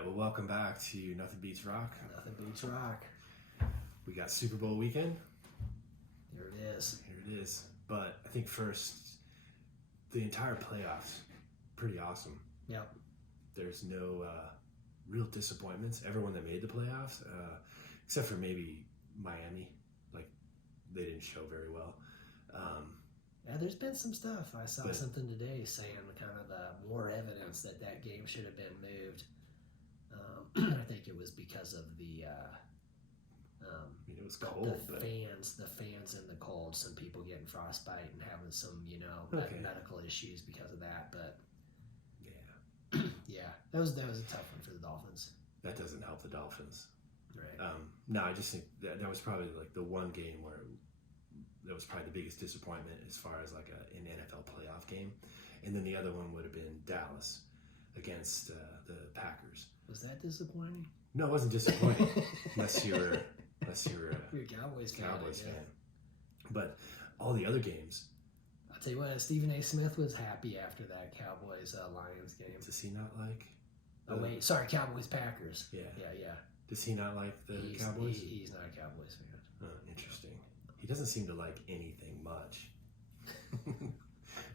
right, well, welcome back to Nothing Beats Rock. Nothing beats rock. We got Super Bowl weekend. Here it is. Here it is. But I think first, the entire playoffs, pretty awesome. Yep. There's no real disappointments. Everyone that made the playoffs, except for maybe Miami, like they didn't show very well. Yeah, there's been some stuff. I saw But- something today saying kind of more evidence that game should have been moved. I think it was because of the I mean, it was the cold, but fans in the cold. Some people getting frostbite and having some Okay. medical issues because of that. But yeah, yeah, that was a tough one for the Dolphins. that doesn't help the Dolphins. Right. No, I just think that was probably like the one game where that was probably the biggest disappointment as far as like an NFL playoff game. And then the other one would have been Dallas against the Packers. Was that disappointing? No, it wasn't disappointing unless you're a You're a Cowboys fan. Cowboys I guess. fan. But all the other games, I'll tell you what, Stephen A. Smith was happy after that Cowboys Lions game. does he not like? Oh wait, sorry, Cowboys Packers. Yeah. Yeah. Does he not like the He's, Cowboys? he's not a Cowboys fan. Oh, interesting. He doesn't seem to like anything much.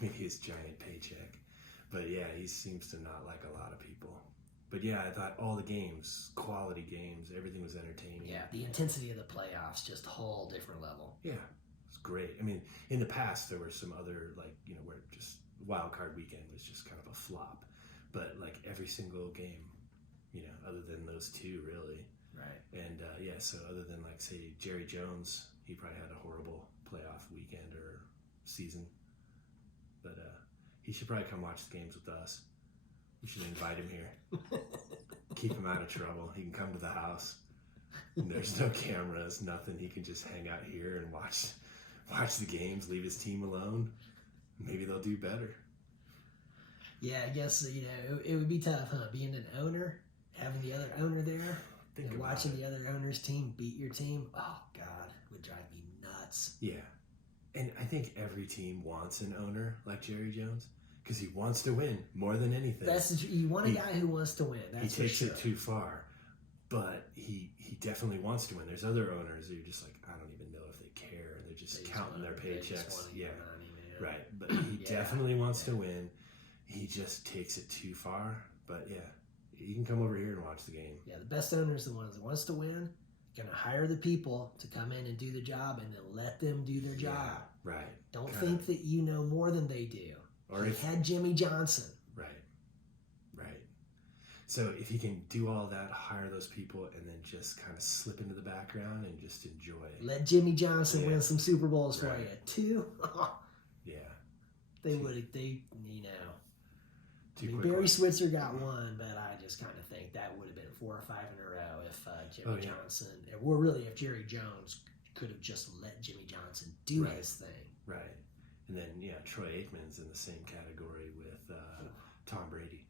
Maybe his giant paycheck. But yeah, he seems to not like a lot of people. But yeah, I thought all the games, quality games, everything was entertaining. Yeah, the intensity of the playoffs, just a whole different level. Yeah, it was great. I mean, in the past, there were some other, like, where just wild card weekend was just kind of a flop. But like every single game, other than those two, really. Right. And yeah, so other than like, say, Jerry Jones, he probably had a horrible playoff weekend or season. But he should probably come watch the games with us. We should invite him here. Keep him out of trouble. He can come to the house. And there's no cameras, nothing. He can just hang out here and watch the games, leave his team alone. Maybe they'll do better. Yeah, I guess, it would be tough, huh? Being an owner, having the other owner there, Think and about watching it. the other owner's team beat your team. Oh, God, it would drive me nuts. Yeah. And I think every team wants an owner like Jerry Jones because he wants to win more than anything. You want a guy who wants to win. That's he takes for sure. it too far, but he definitely wants to win. There's other owners who are just like, I don't even know if they care. They're just counting their They just paychecks. wanna Yeah, get money, man. right. But he Yeah. definitely wants to win. He just takes it too far. But yeah, you can come over here and watch the game. Yeah, the best owner is the one that wants to win, gonna hire the people to come in and do the job, and then let them do their job. Yeah, right. Don't Kinda. think that you know more than they do. Or He if had Jimmy Johnson. right. So if he can do all that, hire those people, and then just kind of slip into the background and just enjoy. Let Jimmy Johnson Yeah. win some Super Bowls for Right. you. Two, Yeah. they Two. would have. Too quick Barry ones. Switzer got one, but I just kind of think that would have been 4 or 5 in a row if Jimmy Oh, yeah. Johnson, or really if Jerry Jones could have just let Jimmy Johnson do Right. his thing. Right. And then, yeah, Troy Aikman's in the same category with Tom Brady.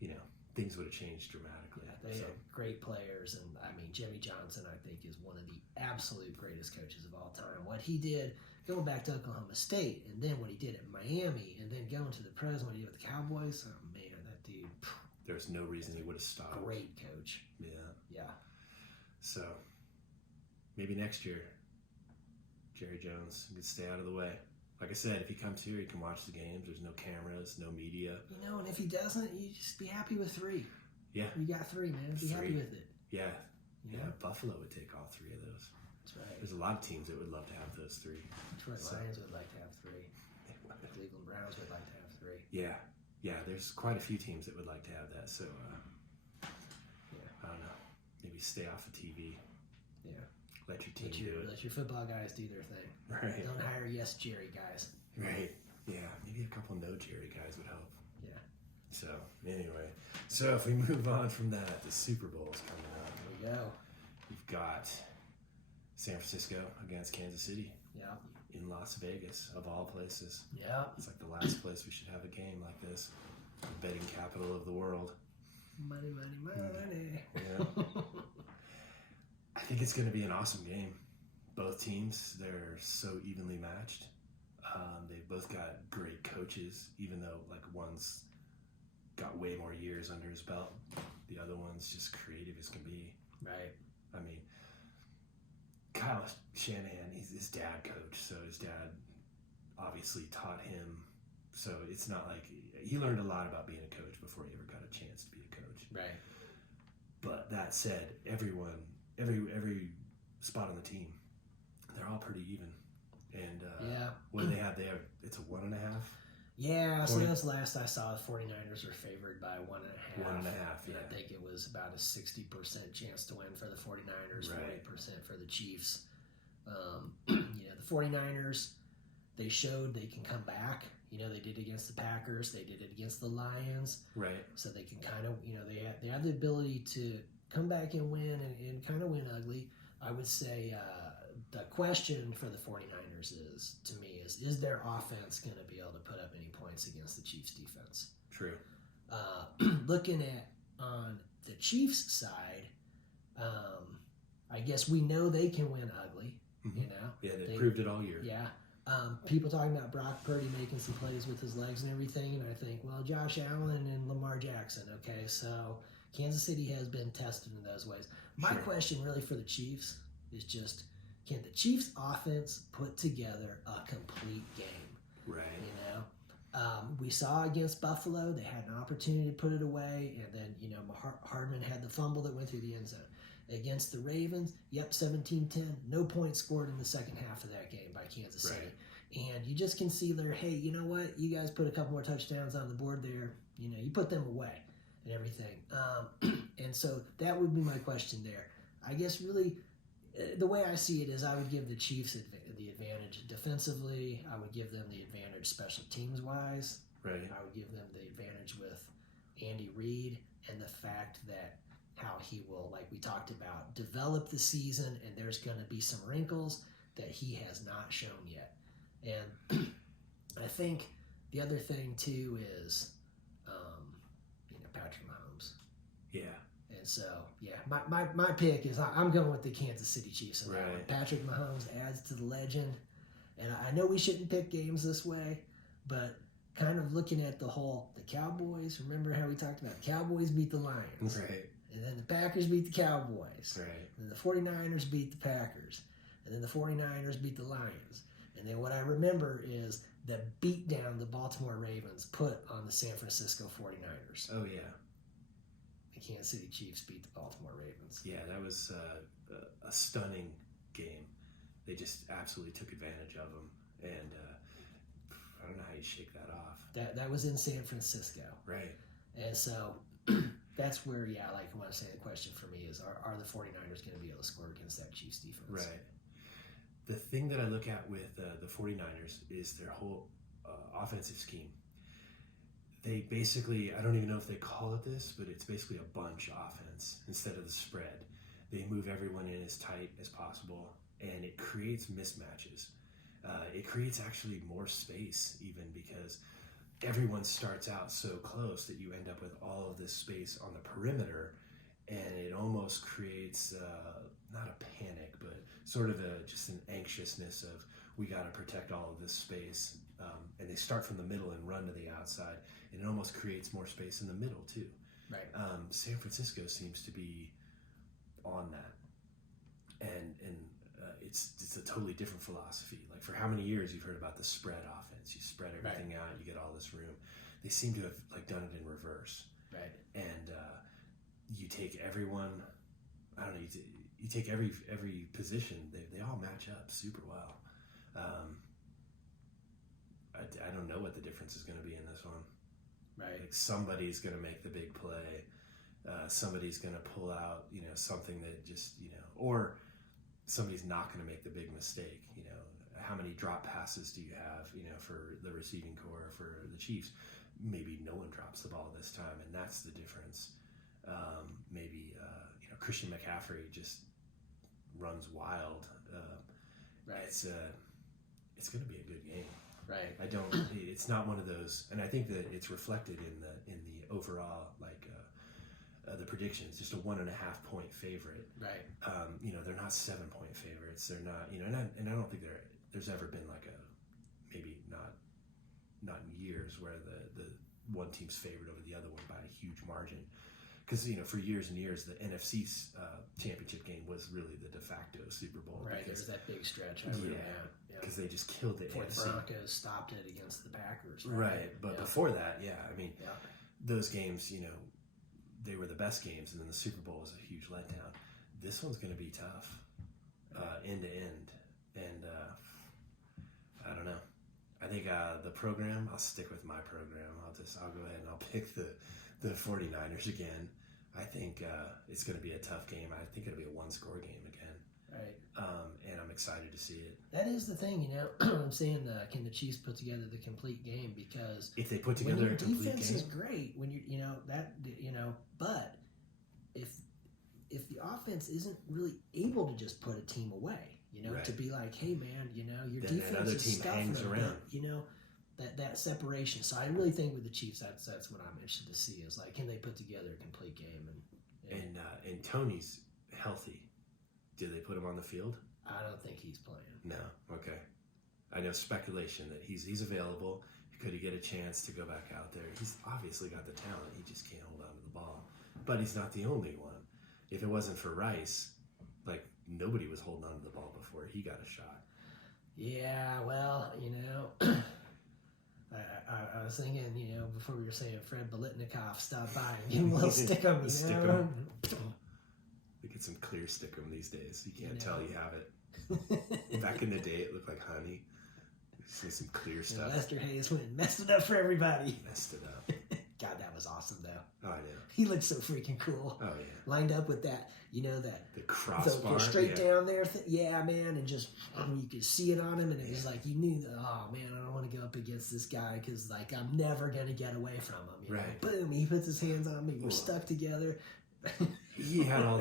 Yeah. Things would have changed dramatically. Yeah, they So, had great players, and I mean Jimmy Johnson, I think, is one of the absolute greatest coaches of all time. What he did going back to Oklahoma State, and then what he did at Miami, and then going to the pros, what he did with the Cowboys. Oh man, that dude, there's no reason he would have stopped. great coach. Yeah. Yeah, So maybe next year, Jerry Jones can stay out of the way. Like I said, if he comes here, he can watch the games. There's no cameras, no media. and if he doesn't, you just be happy with 3. Yeah. You got 3, man. Be happy 3. with it. Yeah. You Yeah. know? Buffalo would take all 3 of those. That's right. There's a lot of teams that would love to have those 3. Detroit So- Lions would like to have 3. Cleveland Browns would like to have 3. Yeah. Yeah, there's quite a few teams that would like to have that. So, I don't know. Maybe stay off of TV. Yeah. Let your team do it. Let your football guys do their thing. Right. Don't hire yes Jerry guys. Right. Yeah. Maybe a couple no Jerry guys would help. Yeah. So, anyway. So, if we move on from that, the Super Bowl's coming up. There we go. We've got San Francisco against Kansas City Yeah. in Las Vegas, of all places. Yeah. It's like the last place we should have a game like this. The betting capital of the world. Money, money, money. Yeah. I think it's going to be an awesome game. Both teams, they're so evenly matched. They've both got great coaches, even though like one's got way more years under his belt. The other one's just creative as can be. Right. I mean, Kyle Shanahan, his dad coached, so his dad obviously taught him. So it's not like he learned a lot about being a coach before he ever got a chance to be a coach. Right. But that said, every spot on the team, they're all pretty even. And what do they have? It's a 1.5. Yeah, so Point. that's last I saw. The 49ers were favored by 1.5. 1.5, And yeah. I think it was about a 60% chance to win for the 49ers, Right. 40% for the Chiefs. The 49ers, they showed they can come back. They did against the Packers. They did it against the Lions. Right. So they can kind of, they have the ability to come back and win and kind of win ugly. I would say the question for the 49ers is their offense going to be able to put up any points against the Chiefs defense? True. Looking at on the Chiefs side, I guess we know they can win ugly. Mhm. Yeah, they They- proved it all year. Yeah. People talking about Brock Purdy making some plays with his legs and everything, and I think, well, Josh Allen and Lamar Jackson. Okay, so Kansas City has been tested in those ways. My Sure. question really for the Chiefs is just, can the Chiefs offense put together a complete game? Right. We saw against Buffalo, they had an opportunity to put it away, and then, Hardman had the fumble that went through the end zone. Against the Ravens, 17-10, no points scored in the second half of that game by Kansas City. Right. And you just can see there, hey, you know what? You guys put a couple more touchdowns on the board there. You put them away and everything. And so that would be my question there. I guess really the way I see it is I would give the Chiefs the advantage defensively. I would give them the advantage special teams-wise. Right. I would give them the advantage with Andy Reid and the fact that how he will, like we talked about, develop the season, and there's going to be some wrinkles that he has not shown yet. And I think the other thing too is, Patrick Mahomes. Yeah. And so, my pick is I'm going with the Kansas City Chiefs. And Right. Patrick Mahomes adds to the legend. And I know we shouldn't pick games this way, but kind of looking at the Cowboys, remember how we talked about Cowboys beat the Lions. Right. And then the Packers beat the Cowboys. Right. And then the 49ers beat the Packers. And then the 49ers beat the Lions. And then what I remember is the beatdown the Baltimore Ravens put on the San Francisco 49ers. Oh yeah. The Kansas City Chiefs beat the Baltimore Ravens. Yeah, that was a stunning game. They just absolutely took advantage of them, and I don't know how you shake that off. That was in San Francisco. Right. And so that's where, like I want to say the question for me is, are the 49ers going to be able to score against that Chiefs defense? Right. The thing that I look at with the 49ers is their whole offensive scheme. They basically, I don't even know if they call it this, but it's basically a bunch offense instead of the spread. They move everyone in as tight as possible, and it creates mismatches. It creates actually more space even because everyone starts out so close that you end up with all of this space on the perimeter, and it almost creates not a panic, but sort of just an anxiousness of we got to protect all of this space, and they start from the middle and run to the outside, and it almost creates more space in the middle too. Right. San Francisco seems to be on that, and it's a totally different philosophy. Like for how many years you've heard about the spread offense? You spread everything out, you get all this room. They seem to have done it in reverse. Right. And you take everyone. I don't know. You take every position. They all match up super well. I don't know what the difference is going to be in this one. Right. Like somebody's going to make the big play. Somebody's going to pull out, something that just, or somebody's not going to make the big mistake. How many drop passes do you have, for the receiving core for the Chiefs? Maybe no one drops the ball this time, and that's the difference. Maybe Christian McCaffrey just runs wild. Right. It's going to be a good game. Right. It's not one of those, and I think that it's reflected in the overall the predictions. Just a 1.5 point favorite. Right. They're not 7-point favorites. They're not, and I don't think there's ever been like maybe not in years where the one team's favored over the other one by a huge margin. because for years and years the NFC championship game was really the de facto Super Bowl. Right, because, there's that big stretch. I remember that. Yeah. because they just killed the Before NFC. the Broncos stopped it against the Packers. Right, but Yeah. before that, I mean, Yeah. those games, they were the best games, and then the Super Bowl was a huge letdown. This one's going to be tough, end to end, and I don't know. I think the program, I'll stick with my program. I'll go ahead and I'll pick the 49ers again. I think it's going to be a tough game. I think it'll be a one-score game again. Right. And I'm excited to see it. That is the thing, I'm saying, can the Chiefs put together the complete game? Because If they put when together your a complete defense game, is great, when but if the offense isn't really able to just put a team away, Right. to be like, hey man, your Then that defense other is team stuffing hangs them, around. that separation. So I really think with the Chiefs, that's what I'm interested to see is like, can they put together a complete game? and Tony's healthy. Did they put him on the field? I don't think he's playing. No. Okay. I know speculation that he's available. Could he get a chance to go back out there? He's obviously got the talent. He just can't hold on to the ball. But he's not the only one. If it wasn't for Rice, like nobody was holding on to the ball before he got a shot. Yeah, well, I was thinking, before we were saying Fred Biletnikoff stopped by and give him a little stick 'em, Stick 'em. They get some clear stickum these days. You can't tell you have it. Back in the day, it looked like honey. Just some clear stuff. Lester Hayes went and messed it up for everybody. Messed it up. God, that was awesome, though. Oh, I know. He looked so freaking cool. Oh, yeah. Lined up with that, that The crossbar. go straight down there. Yeah, man, and just you could see it on him, and it was like you knew that. Oh man, I don't want to go up against this guy because like I'm never gonna get away from him. Right. Boom! He puts his hands on me. We're Ooh. stuck together. He had all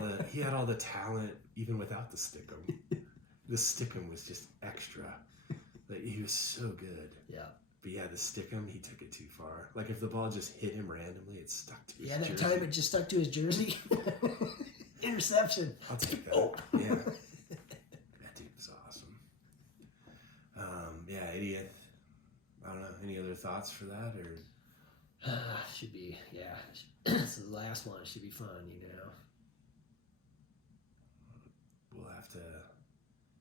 the talent even without the stickum. The stickum was just extra. Like, he was so good. Yeah. But yeah, the stickum, he took it too far. Like if the ball just hit him randomly, it stuck to his Yeah, that jersey. time it just stuck to his jersey. Interception. I'll take that. Oh. Yeah. That dude was awesome. Yeah, 80th. I don't know. Any other thoughts for that or? Should be, yeah. This is the last one. Should be fun, We'll have to.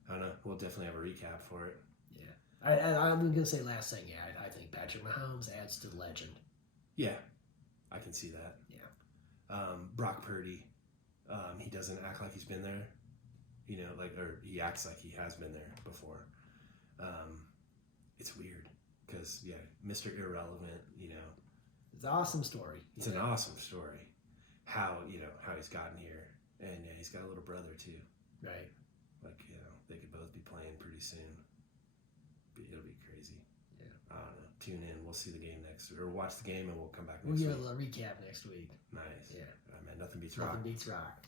I don't know. We'll definitely have a recap for it. Yeah. I'm going to say last thing. Yeah, I think Patrick Mahomes adds to the legend. Yeah, I can see that. Yeah. Brock Purdy, he doesn't act like he's been there, or he acts like he has been there before. It's weird because Mr. Irrelevant, It's an awesome story. it's an awesome story. How he's gotten here, and he's got a little brother too. Right. Like they could both be playing pretty soon. It'll be crazy. Yeah. I don't know. Tune in. We'll see the game or watch the game, and we'll come back We'll next give week. a little recap next week. Nice. Yeah. Man, nothing beats rock. Nothing beats rock.